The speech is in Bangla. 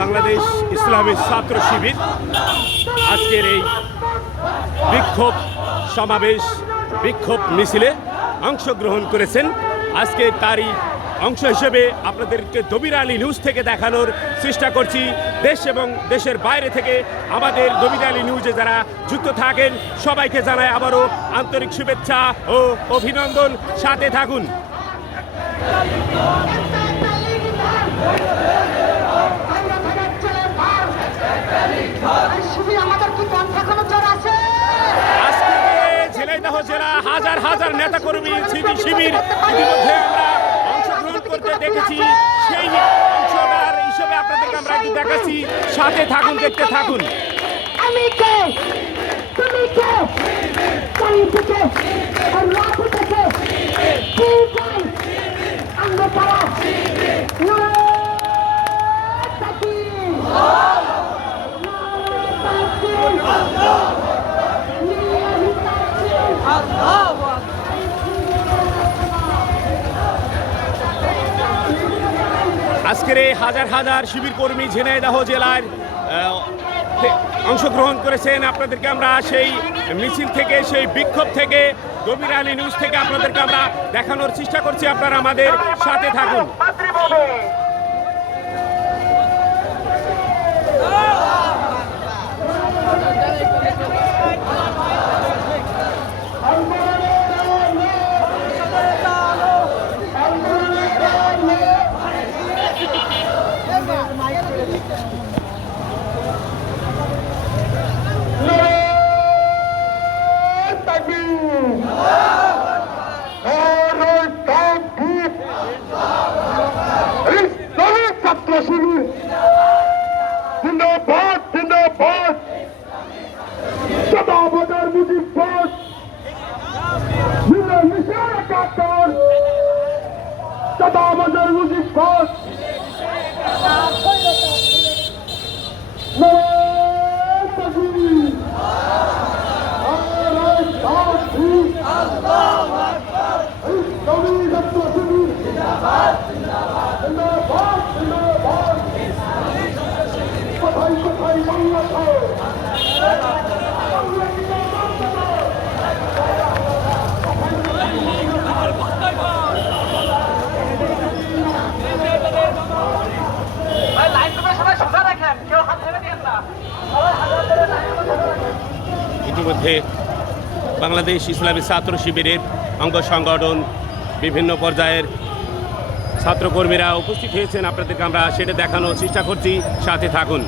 বাংলাদেশ ইসলামী ছাত্র শিবির আজকের এই বিক্ষোভ সমাবেশ, বিক্ষোভ মিছিলে অংশগ্রহণ করেছেন। আজকে তারই অংশ হিসেবে আপনাদেরকে দবির আলী নিউজ থেকে দেখানোর চেষ্টা করছি। দেশ এবং দেশের বাইরে থেকে আমাদের দবির আলী নিউজে যারা যুক্ত থাকেন, সবাইকে জানায় আবারও আন্তরিক শুভেচ্ছা ও অভিনন্দন। সাথে থাকুন। হাজার হাজার নেতাকর্মী স্মৃতি শিবির ইতিমধ্যে আমরা অংশগ্রহণ করতে দেখেছি। সেই অংশদার হিসেবে আপনাদেরকে আমরা একটু দেখাচ্ছি। সাথে থাকুন, দেখতে থাকুন। তারা আজকের এই হাজার হাজার শিবির কর্মী ঝিনাইদাহ জেলার অংশগ্রহণ করেছেন। আপনাদেরকে আমরা সেই মিছিল থেকে, সেই বিক্ষোভ থেকে, গভীর আলী নিউজ থেকে আপনাদেরকে আমরা দেখানোর চেষ্টা করছি। আপনারা আমাদের সাথে থাকুন। একাত্তর সদা বাজার মুজিবাদ কোথায় কোথায় বাংলা ইতিমধ্যে বাংলাদেশ ইসলামী ছাত্র শিবিরের অঙ্গ সংগঠন, বিভিন্ন পর্যায়ের ছাত্রকর্মীরা উপস্থিত হয়েছেন। আপনাদেরকে আমরা সেটা দেখানোর চেষ্টা করছি। সাথে থাকুন।